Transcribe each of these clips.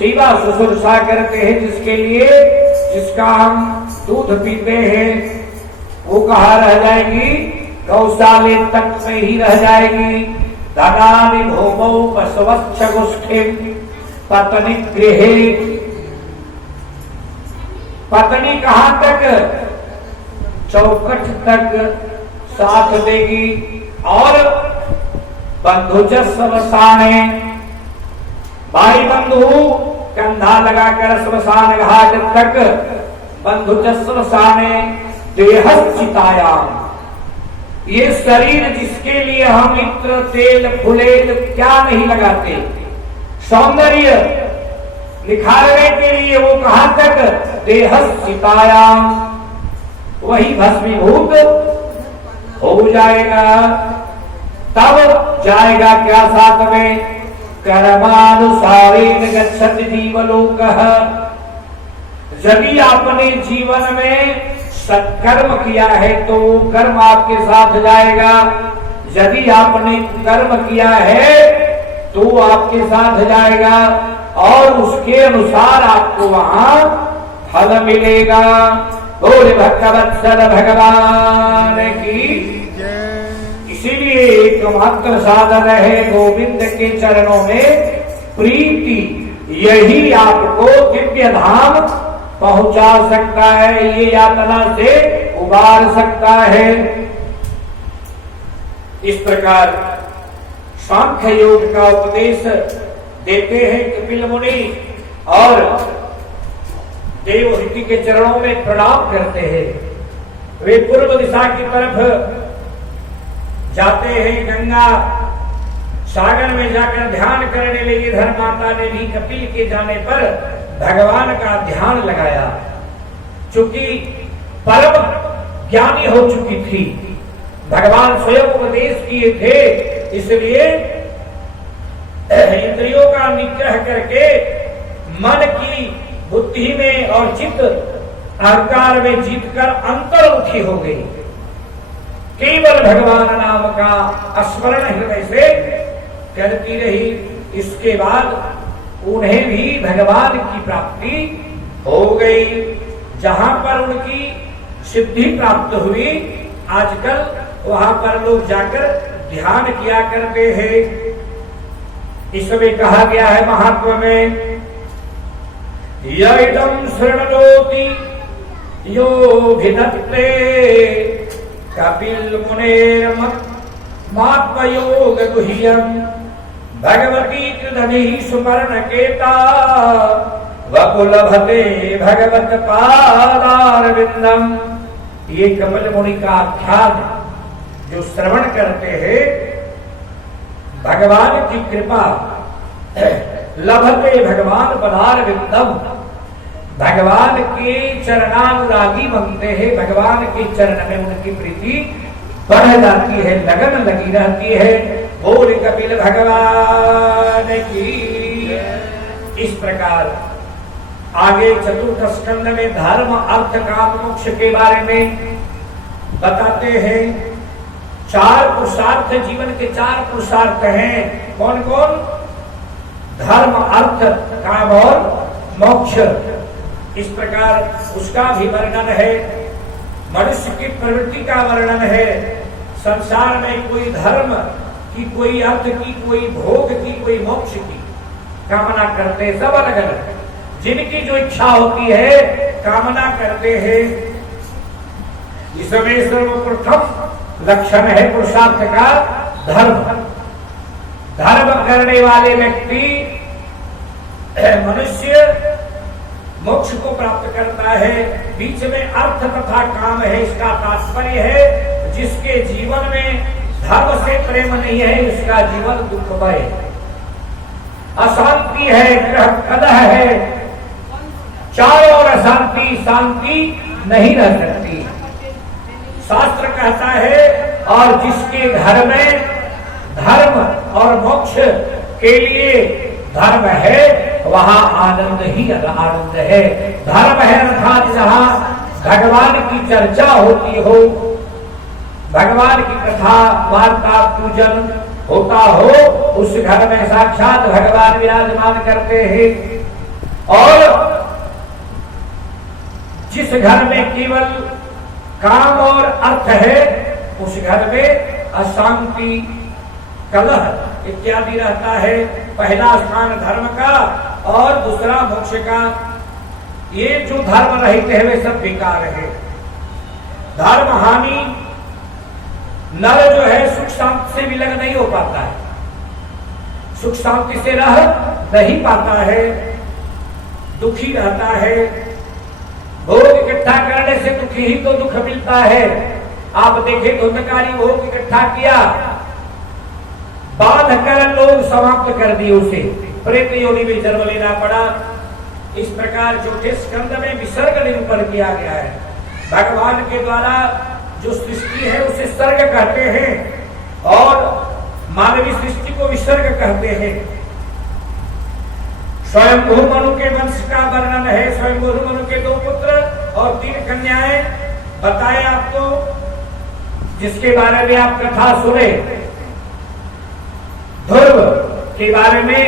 सेवा शुश्रूषा करते हैं, जिसके लिए जिसका हम दूध पीते हैं, वो कहाँ रह जाएगी? गौशाले तक में ही रह जाएगी। धनानि भूमौ पशवच्छ गुष्ठिम पत्नी गृहे। पत्नी कहाँ तक? चौखट तक साथ देगी। और बंधुज श्मशाने, भाई बंधु कंधा लगाकर श्मशान घाट तक, बंधुज श्मशाने देहश्चितायाम, ये शरीर जिसके लिए हम इत्र तेल फुलेल क्या नहीं लगाते, सौंदर्य निखारने के लिए, वो कहां तक? देहश्चितायाम, वही भस्मीभूत हो जाएगा। तब जाएगा क्या साथ में? कर्मानुसारेण गच्छति जीवलोकः। यदि आपने जीवन में सत्कर्म किया है तो कर्म आपके साथ जाएगा। यदि आपने कर्म किया है तो आपके साथ जाएगा और उसके अनुसार आपको वहां फल मिलेगा। बोले भक्तवत्सल भगवान की। इसीलिए एकमात्र साधन है गोविंद के चरणों में प्रीति। यही आपको दिव्य धाम पहुंचा सकता है, ये यातना से उबार सकता है। इस प्रकार सांख्य योग का उपदेश देते हैं कपिल मुनि और देवहूति के चरणों में प्रणाम करते हैं। वे पूर्व दिशा की तरफ जाते हैं। गंगा सागर में जाकर ध्यान करने लगी। धर्ममाता ने भी कपिल के जाने पर भगवान का ध्यान लगाया। चूंकि परम ज्ञानी हो चुकी थी, भगवान स्वयं उपदेश किए थे, इसलिए इंद्रियों का निग्रह करके मन की बुद्धि में और चित्त अहंकार में जीतकर अंतर्मुखी हो गई। केवल भगवान नाम का स्मरण हृदय से करती रही। इसके बाद उन्हें भी भगवान की प्राप्ति हो गई। जहां पर उनकी सिद्धि प्राप्त हुई, आजकल वहां पर लोग जाकर ध्यान किया करते हैं। इसमें कहा गया है महात्मा में, यदम शृणोति यो भिदत्ते कपिल मुनेर मात्मयोग गुह्यम भगवती कृधनि सुपर्ण केता वकुलभते भगवत पादारविंदम। ये कपिल मुनि का आख्यान जो श्रवण करते हैं, भगवान की कृपा लभते भगवान पदारविंदम, भगवान के चरणानुरागी बनते हैं। भगवान के चरण में उनकी प्रीति बढ़ जाती है, लगन लगी रहती है। बोल कपिल भगवान की। इस प्रकार आगे चतुर्थ स्कंद में धर्म अर्थ काम मोक्ष के बारे में बताते हैं। चार पुरुषार्थ, जीवन के चार पुरुषार्थ हैं। कौन कौन? धर्म अर्थ काम और मोक्ष। इस प्रकार उसका भी वर्णन है। मनुष्य की प्रवृत्ति का वर्णन है। संसार में कोई धर्म की, कोई अर्थ की, कोई भोग की, कोई मोक्ष की कामना करते, सब अलग अलग। जिनकी जो इच्छा होती है कामना करते हैं। इसमें सर्वप्रथम लक्षण है पुरुषार्थ का धर्म। धर्म करने वाले व्यक्ति, मनुष्य मोक्ष को प्राप्त करता है। बीच में अर्थ तथा काम है। इसका तात्पर्य है जिसके जीवन में धर्म से प्रेम नहीं है, उसका जीवन दुखमय, अशांति है, ग्रह कलह है, चारों ओर अशांति, शांति नहीं रह सकती। शास्त्र कहता है और जिसके घर में धर्म और मोक्ष के लिए धर्म है, वहां आनंद ही आनंद है। धर्म है अर्थात जहां भगवान की चर्चा होती हो, भगवान की कथा वार्ता पूजन होता हो, उस घर में साक्षात भगवान विराजमान करते हैं। और जिस घर में केवल काम और अर्थ है उस घर में अशांति, कलह इत्यादि रहता है। पहला स्थान धर्म का और दूसरा मोक्ष का। ये जो धर्म रहते हैं वे सब बेकार है। धर्म हानि नर जो है सुख शांति से विलग नहीं हो पाता है, सुख शांति से रह नहीं पाता है, दुखी रहता है। भोग इकट्ठा करने से दुखी ही तो दुख मिलता है। आप देखें धुंधकारी भोग इकट्ठा किया, बांध कर लोग समाप्त कर दिए, उसे प्रेत योनि में जन्म लेना पड़ा। इस प्रकार चौथे स्कंद में विसर्ग निरूपण किया गया है। भगवान के द्वारा जो सृष्टि है उसे सर्ग कहते हैं और मानवीय सृष्टि को विसर्ग कहते हैं। स्वयंभू मनु के वंश का वर्णन है। स्वयंभू मनु के 2 पुत्र और 3 कन्याएं बताए आपको, जिसके बारे में आप कथा सुने। ध्रुव के बारे में,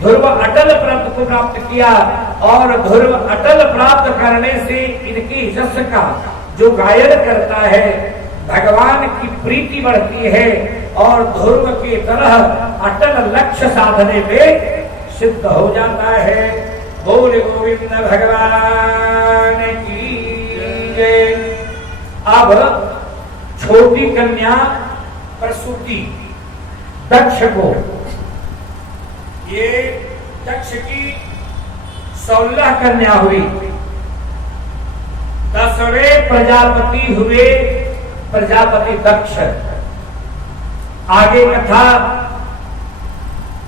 ध्रुव अटल व्रत को प्राप्त किया और ध्रुव अटल प्राप्त करने से इनकी यश का जो गायन करता है भगवान की प्रीति बढ़ती है और ध्रुव की तरह अटल लक्ष्य साधने में सिद्ध हो जाता है। बोल गोविंद भगवान की जय। अब छोटी कन्या प्रसूति दक्ष को, ये दक्ष की 16 कन्या हुई, 10वें प्रजापति हुए प्रजापति दक्ष। आगे कथा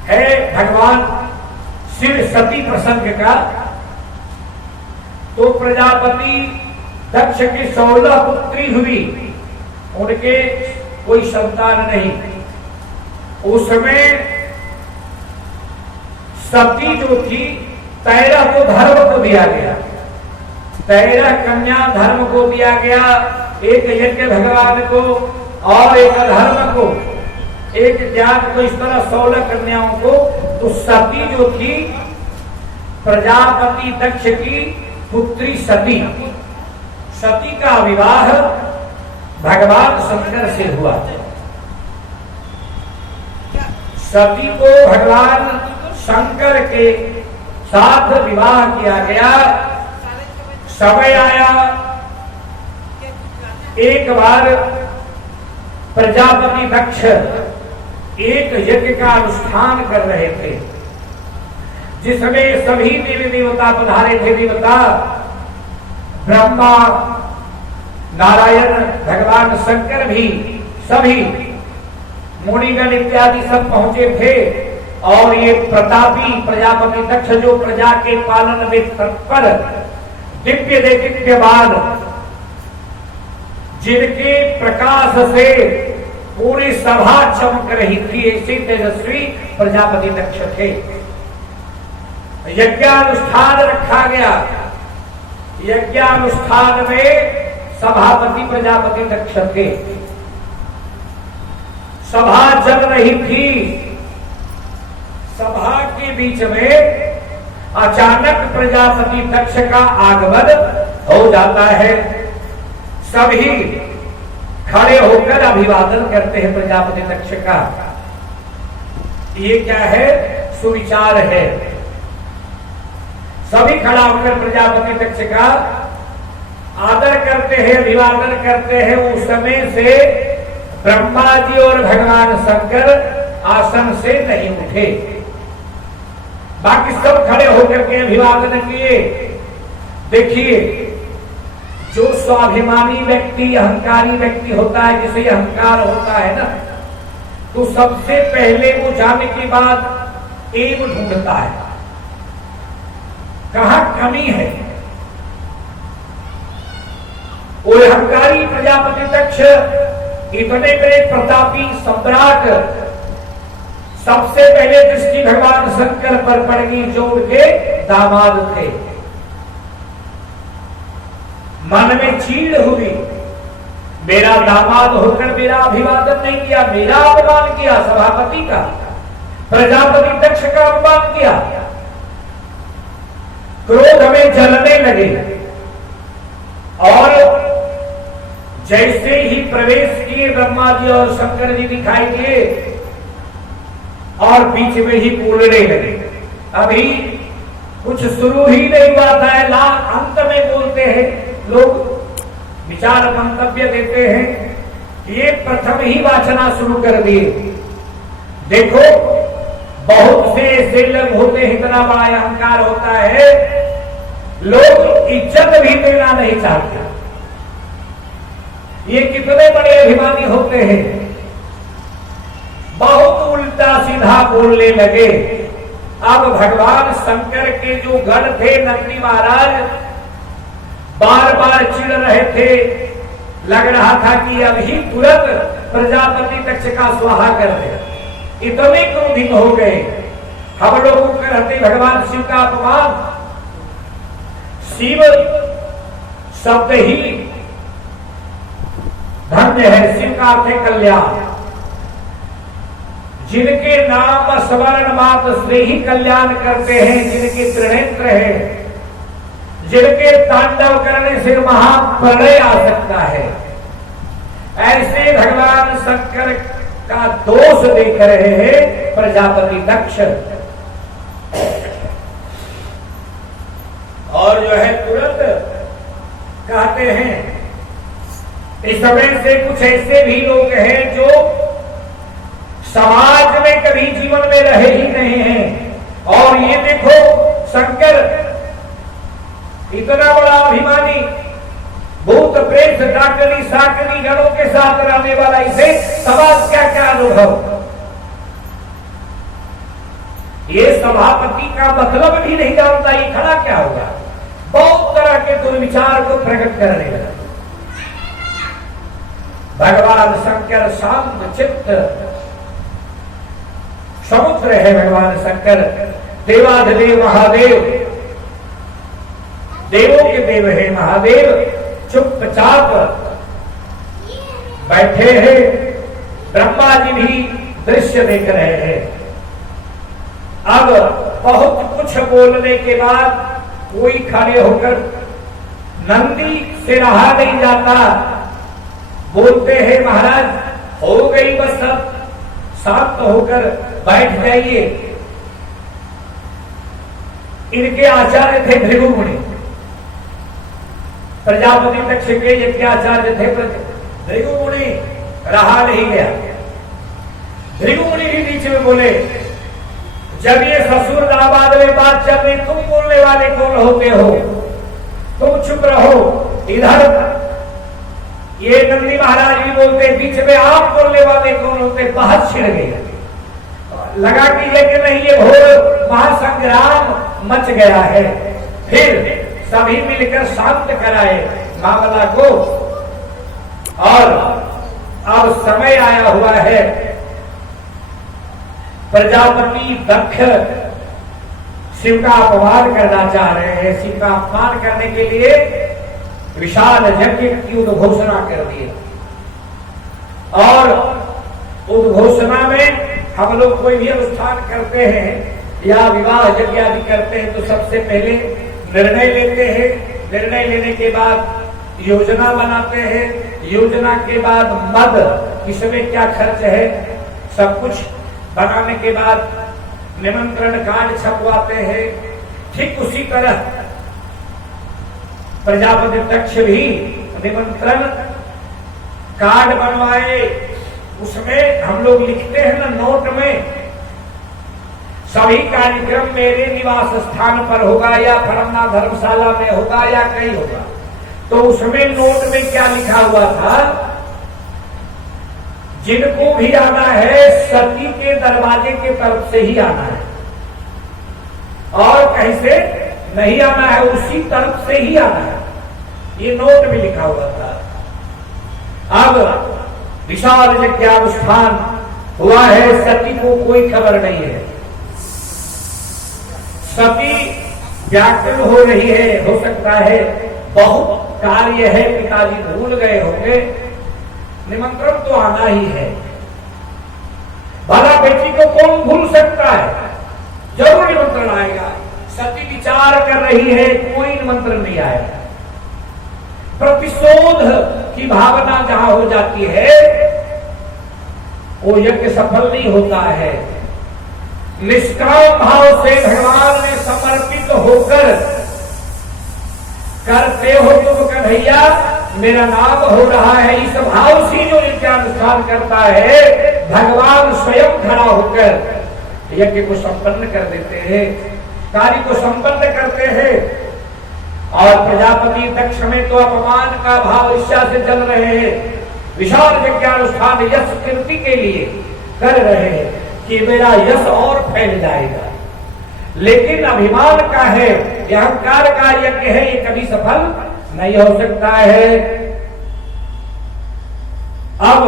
है भगवान शिव सती प्रसंग का। तो प्रजापति दक्ष की 16 पुत्री हुई, उनके कोई संतान नहीं। उसमें सती जो थी 13 को धर्म को दिया गया, 13 कन्या धर्म को दिया गया। एक यज्ञ भगवान को और एक धर्म को, एक ज्ञान को, इस तरह 16 कन्याओं को। तो सती जो थी प्रजापति दक्ष की पुत्री सती, सती का विवाह भगवान शंकर से हुआ। सती को भगवान शंकर के साथ विवाह किया गया। समय आया, एक बार प्रजापति दक्ष एक यज्ञ का अनुष्ठान कर रहे थे, जिसमें सभी देवी देवता पधारे थे। देवता ब्रह्मा, नारायण, भगवान शंकर भी, सभी मुनिगण इत्यादि सब पहुंचे थे। और ये प्रतापी प्रजापति दक्ष जो प्रजा के पालन में तत्पर, दिव्य दिव्यवान, जिनके प्रकाश से पूरी सभा चमक रही थी, ऐसे तेजस्वी प्रजापति दक्ष थे। यज्ञानुष्ठान रखा गया। यज्ञानुष्ठान में सभापति प्रजापति दक्ष थे। सभा चल रही थी। सभा के बीच में अचानक प्रजापति दक्ष का आगमन हो जाता है। सभी खड़े होकर अभिवादन करते हैं प्रजापति दक्ष का। ये क्या है? सुविचार है। सभी खड़ा होकर प्रजापति दक्ष का आदर करते हैं, अभिवादन करते हैं। उस समय से ब्रह्मा जी और भगवान शंकर आसन से नहीं उठे, बाकी सब खड़े होकर के अभिवादन किए। देखिए, जो स्वाभिमानी व्यक्ति, अहंकारी व्यक्ति होता है, जिसे अहंकार होता है ना, तो सबसे पहले वो जाने के बाद एव ढूंढता है, कहां कमी है। वो अहंकारी प्रजापति दक्ष इतने बड़े प्रतापी सम्राट, सबसे पहले दृष्टि भगवान शंकर पर पड़ गई, जो उनके दामाद थे। मन में चीड़ हुई, मेरा दामाद होकर मेरा अभिवादन नहीं किया, मेरा अपमान किया, सभापति का, प्रजापति दक्ष का अपमान किया। में जलने लगे और जैसे ही प्रवेश किए ब्रह्मा जी और शंकर जी दिखाई दिए और बीच में ही बोलने लगे। अभी कुछ शुरू ही नहीं हुआ था, अंत में बोलते हैं लोग, विचार मंतव्य देते हैं कि ये प्रथम ही वाचना शुरू कर दिए। देखो बहुत से ऐसे लोग होते हैं, इतना बड़ा अहंकार होता है, लोग इज्जत भी देना नहीं चाहते। ये कितने बड़े अभिमानी होते हैं, बहुत उल्टा सीधा बोलने लगे। अब भगवान शंकर के जो गण थे, नंदी महाराज बार बार चिढ़ रहे थे, लग रहा था कि अभी तुरंत प्रजापति दक्ष का स्वाहा कर दे, इतने क्रोधित हो गए। हम लोगों को कहते भगवान शिव का अपमान, शिव शब्द ही धन्य है, शिव का अर्थ है कल्याण। जिनके नाम स्मरण मात्र से ही कल्याण करते हैं, जिनके त्रिनेत्र है, जिनके तांडव करने से महाप्रलय आ सकता है, ऐसे भगवान शंकर का दोष देख रहे हैं प्रजापति दक्ष। और जो है तुरंत कहते हैं, इस समय से कुछ ऐसे भी लोग हैं जो समाज में कभी जीवन में रहे ही नहीं हैं, और ये देखो शंकर इतना बड़ा अभिमानी, भूत प्रेत डाकनी साकनी गणों के साथ रहने वाला, इसे समाज क्या क्या अनुभव, ये सभापति का मतलब भी नहीं जानता, ये खड़ा क्या होगा, बहुत तरह के दुर्विचार को प्रकट करने लगा। भगवान शंकर शांत चित्त समुद्र है, भगवान शंकर देवाधिदेव महादेव, देवों के देव है महादेव, चुपचाप बैठे हैं। ब्रह्मा जी भी दृश्य देख रहे हैं। अब बहुत कुछ बोलने के बाद कोई खड़े होकर, नंदी से रहा नहीं जाता, बोलते हैं महाराज हो गई बस, सब शांत होकर बैठ जाइए। इनके आचार्य थे भृगु मुनि, प्रजापति दक्ष के यज्ञाचार्य थे भृगु मुनि, रहा नहीं गया। भृगु मुनि भी बीच में बोले, जब ये ससुर दामाद में बात चल रही, तुम बोलने वाले कौन होते हो, तुम चुप रहो। इधर ये नंदी महाराज भी बोलते, बीच में आप बोलने वाले कौन होते, बहस छिड़ गई। लगा कि ये कि नहीं, ये घोर महासंग्राम मच गया है। फिर सभी मिलकर शांत कराए मामला को, और अब समय आया हुआ है, प्रजापति दक्ष शिव का अपमान करना चाह रहे हैं। शिव का अपमान करने के लिए विशाल यज्ञ की उद्घोषणा कर दी, और उद्घोषणा में हम लोग कोई भी अनुष्ठान करते हैं या विवाह यज्ञ आदि करते हैं तो सबसे पहले निर्णय लेते हैं। निर्णय लेने के बाद योजना बनाते हैं, योजना के बाद मद, इसमें क्या खर्च है, सब कुछ बनाने के बाद निमंत्रण कार्ड छपवाते हैं। ठीक उसी तरह प्रजापति दक्ष भी निमंत्रण कार्ड बनवाए, उसमें हम लोग लिखते हैं ना नोट में, सभी कार्यक्रम मेरे निवास स्थान पर होगा या फलाना धर्मशाला में होगा या कहीं होगा। तो उसमें नोट में क्या लिखा हुआ था, जिनको भी आना है सती के दरवाजे के तरफ से ही आना है, और कहीं से नहीं आना है, उसी तरफ से ही आना है, ये नोट में लिखा हुआ था। अब विशाल यज्ञानुष्ठान हुआ है, सती को कोई खबर नहीं है, सती व्याकुल हो रही है, हो सकता है बहुत कार्य है, पिताजी भूल गए होंगे, निमंत्रण तो आना ही है। भला बेटी को कौन भूल सकता है, जरूर निमंत्रण आएगा। सती विचार कर रही है, कोई निमंत्रण नहीं आया। प्रतिशोध की भावना जहां हो जाती है वो यज्ञ सफल नहीं होता है। निष्काम भाव से भगवान ने समर्पित होकर करते हो तुम कन्हैया, मेरा नाम हो रहा है, इस भाव से जो यज्ञानुष्ठान करता है भगवान स्वयं खड़ा होकर यज्ञ को संपन्न कर देते हैं, कार्य को संपन्न करते हैं। और प्रजापति दक्ष में तो अपमान का भाव ईर्ष्या से चल रहे हैं, विशाल यज्ञानुष्ठान यश कीर्ति के लिए कर रहे हैं कि मेरा यश और फैल जाएगा। लेकिन अभिमान का है, अहंकार का यज्ञ है, ये कभी सफल नहीं हो सकता है। अब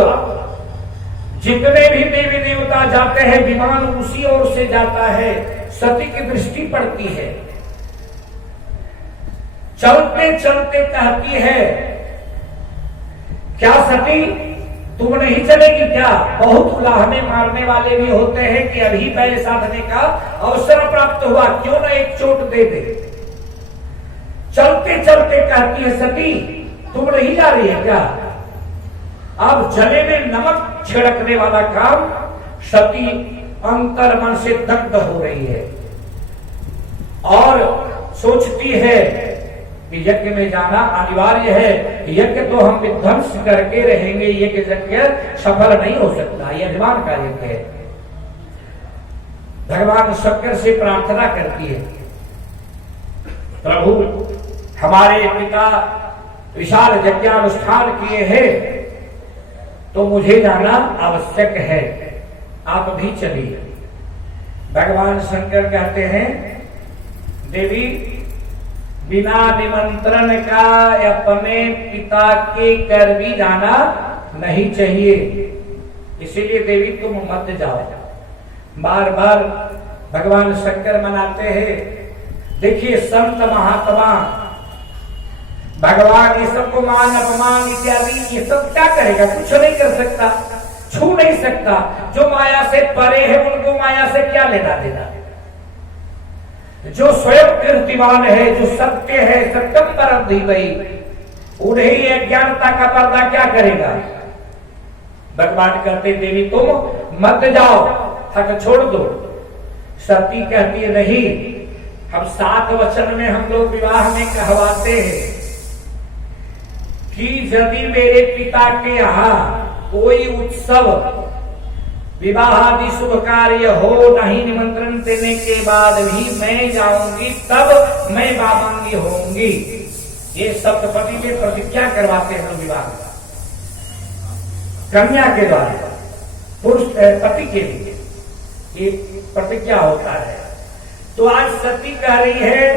जितने भी देवी देवता जाते हैं विमान उसी ओर से जाता है, सती की दृष्टि पड़ती है। चलते चलते कहती है, क्या सती तुम नहीं चलेगी क्या? बहुत उलाहने मारने वाले भी होते हैं कि अभी बैल साधने का अवसर प्राप्त हुआ, क्यों ना एक चोट दे दे। चलते चलते कहती है, सती तुम नहीं जा रही है क्या? अब जले में नमक छिड़कने वाला काम, सती अंतर मन से दग्ध हो रही है और सोचती है कि यज्ञ में जाना अनिवार्य है, यज्ञ तो हम विध्वंस करके रहेंगे, ये यज्ञ सफल नहीं हो सकता, ये अभिमान का यज्ञ है। भगवान शंकर से प्रार्थना करती है, प्रभु हमारे पिता विशाल यज्ञानुष्ठान किए हैं तो मुझे जाना आवश्यक है, आप भी चलिए। भगवान शंकर कहते हैं, देवी बिना निमंत्रण का अपने पिता के कर भी जाना नहीं चाहिए, इसीलिए देवी तुम मत जाओ। बार बार भगवान शंकर मनाते हैं। देखिए संत महात्मा भगवान ये सबको मान अपमान इत्यादि ये सब क्या करेगा? कुछ नहीं कर सकता, छू नहीं सकता। जो माया से परे है उनको माया से क्या लेना देना। जो स्वयं कीर्तिमान है, जो सत्य है, सत्यम परम धीमहि, उन्हें ये अज्ञानता का पर्दा क्या करेगा? भगवान कहते देवी तुम मत जाओ, हक छोड़ दो। सती कहती है नहीं, हम 7 वचन में हम लोग विवाह में कहवाते हैं कि यदि मेरे पिता के यहाँ कोई उत्सव विवाह आदि शुभ कार्य हो, नहीं निमंत्रण देने के बाद भी मैं जाऊंगी, तब मैं बामांगी होंगी। ये सप्तपदी में प्रतिज्ञा करवाते हैं विवाह कन्या के द्वारा, पुरुष पति के लिए ये प्रतिज्ञा होता है। तो आज सती कह रही है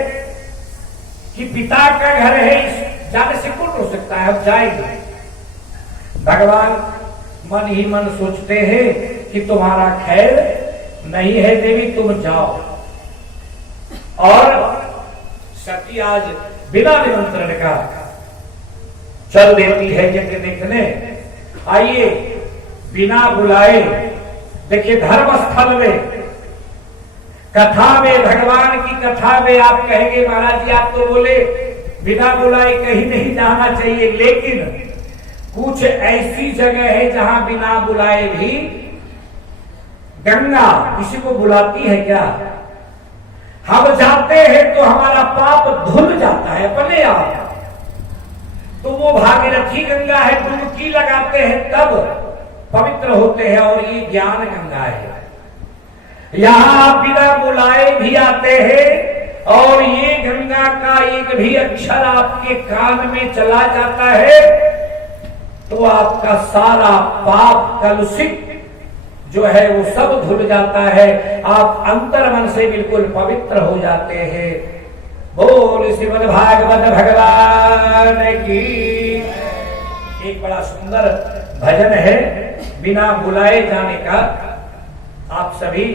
कि पिता का घर है, इस जाने से कौन हो सकता है, अब जाएंगे। भगवान मन ही मन सोचते हैं कि तुम्हारा खैर नहीं है देवी, तुम जाओ। और सती आज बिना निमंत्रण का चल देती है यज्ञ देखने। आइए बिना बुलाए, देखिए धर्म स्थल में कथा में, भगवान की कथा में आप कहेंगे महाराज जी आप तो बोले बिना बुलाए कहीं नहीं जाना चाहिए, लेकिन कुछ ऐसी जगह है जहां बिना बुलाए भी गंगा किसी को बुलाती है क्या? हम जाते हैं तो हमारा पाप धुल जाता है अपने आप। तो वो भागीरथी गंगा है, डुबकी लगाते हैं तब पवित्र होते हैं, और ये ज्ञान गंगा है। यहां आप बिना बुलाए भी आते हैं और ये गंगा का एक भी अक्षर आपके कान में चला जाता है तो आपका सारा पाप कलुषित जो है वो सब धुल जाता है, आप अंतर मन से बिल्कुल पवित्र हो जाते हैं। बोल श्रीमद् भागवत भगवान की। एक बड़ा सुंदर भजन है बिना बुलाए जाने का, आप सभी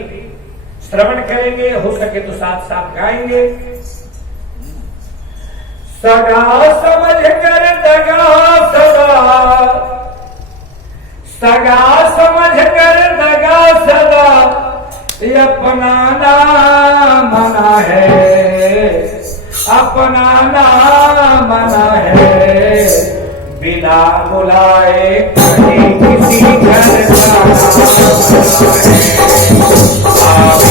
श्रवण करेंगे, हो सके तो साथ साथ गाएंगे। सगा समझ कर दगा सदा, सगा समझ कर दगा सदा, अपना नाम मना है, अपना नाम मना है, बिना बुलाए कहीं किसी घर जाना है।